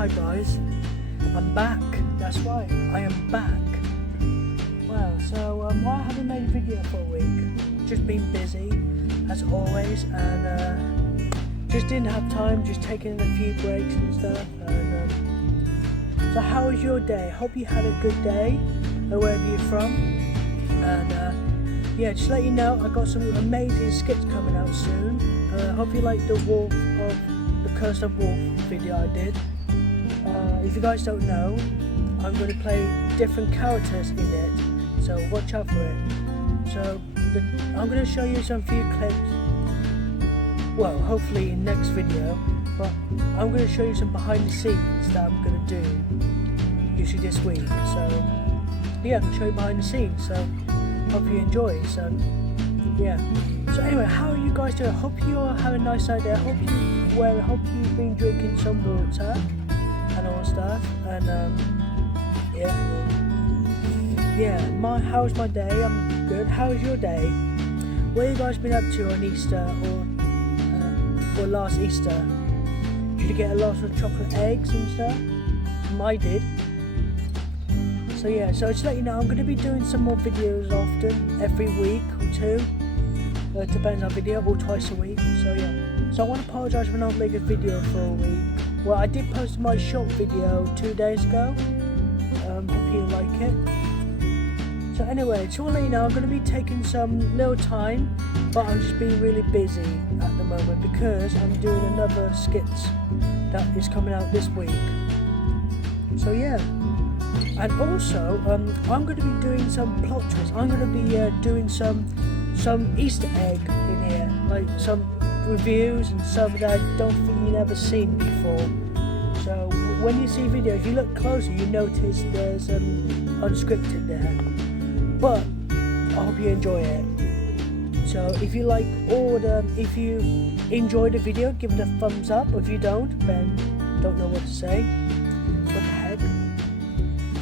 Hi guys, I'm back. That's right, I am back. Well, so why haven't made a video for a week? Just been busy, as always, and just didn't have time. Just taking a few breaks and stuff. And so, how was your day? Hope you had a good day, wherever you're from. And yeah, just to let you know, I got some amazing skits coming out soon. Hope you like the Curse of Wolf video I did. If you guys don't know, I'm going to play different characters in it, so watch out for it. So I'm going to show you some few clips, well, hopefully in next video, but I'm going to show you some behind the scenes that I'm going to do usually this week. So yeah, I'm going to show you behind the scenes, so hope you enjoy. So yeah, so anyway, how are you guys doing? Hope you all have a nice day. Hope you've been drinking some water and all stuff. And how's my day? I'm good. How's your day? What have you guys been up to on Easter or last Easter? Did you get a lot of chocolate eggs and stuff? I did. So yeah, so just to let you know, I'm going to be doing some more videos often, every week or two. It depends on video, or twice a week. So yeah, so I want to apologise for not making a video for a week. Well, I did post my short video 2 days ago. Hope you like it. So anyway, just want to let you know, I'm going to be taking some little time, but I'm just being really busy at the moment because I'm doing another skits that is coming out this week. So yeah, and also I'm going to be doing some plot twists. I'm going to be doing some Easter egg in here, like some reviews and stuff that I don't think you've ever seen before. So when you see videos, if you look closer, you notice there's unscripted there. But I hope you enjoy it. So if you like if you enjoy the video, give it a thumbs up. If you don't, then don't know what to say. What the heck?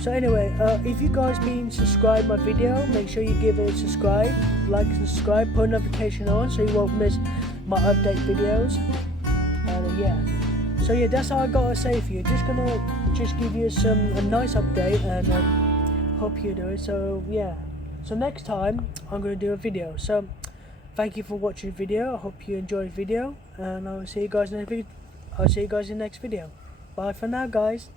So anyway, if you guys been subscribed my video, make sure you give it a subscribe, like and subscribe, put notification on so you won't miss my update videos. And yeah, so yeah, that's all I gotta say for you. Just gonna give you a nice update, and hope you do it. So yeah, so next time I'm gonna do a video. So thank you for watching the video. I hope you enjoyed the video, and I'll see you guys in the next video. Bye for now, guys.